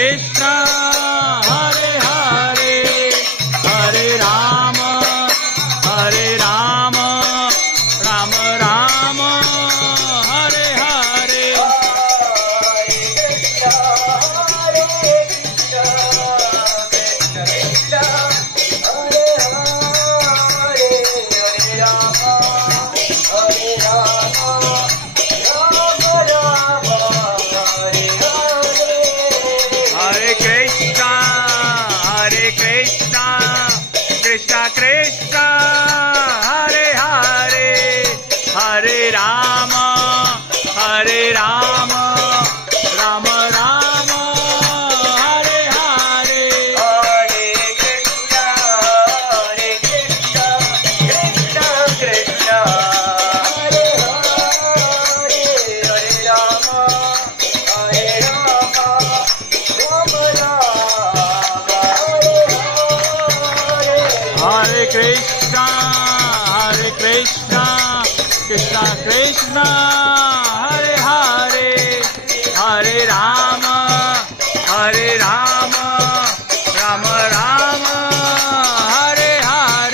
Krishna Hare Hare Hare Ram Ram Ram Hare Hare Krishna Krishna Hare Hare Hare Ram Ram Ram Hare Hare Hare Krishna Krishna Krishna Hare Hare Hare Ram Ram Ram Hare Krishna Krishna Krishna Hare Hare Hare Ram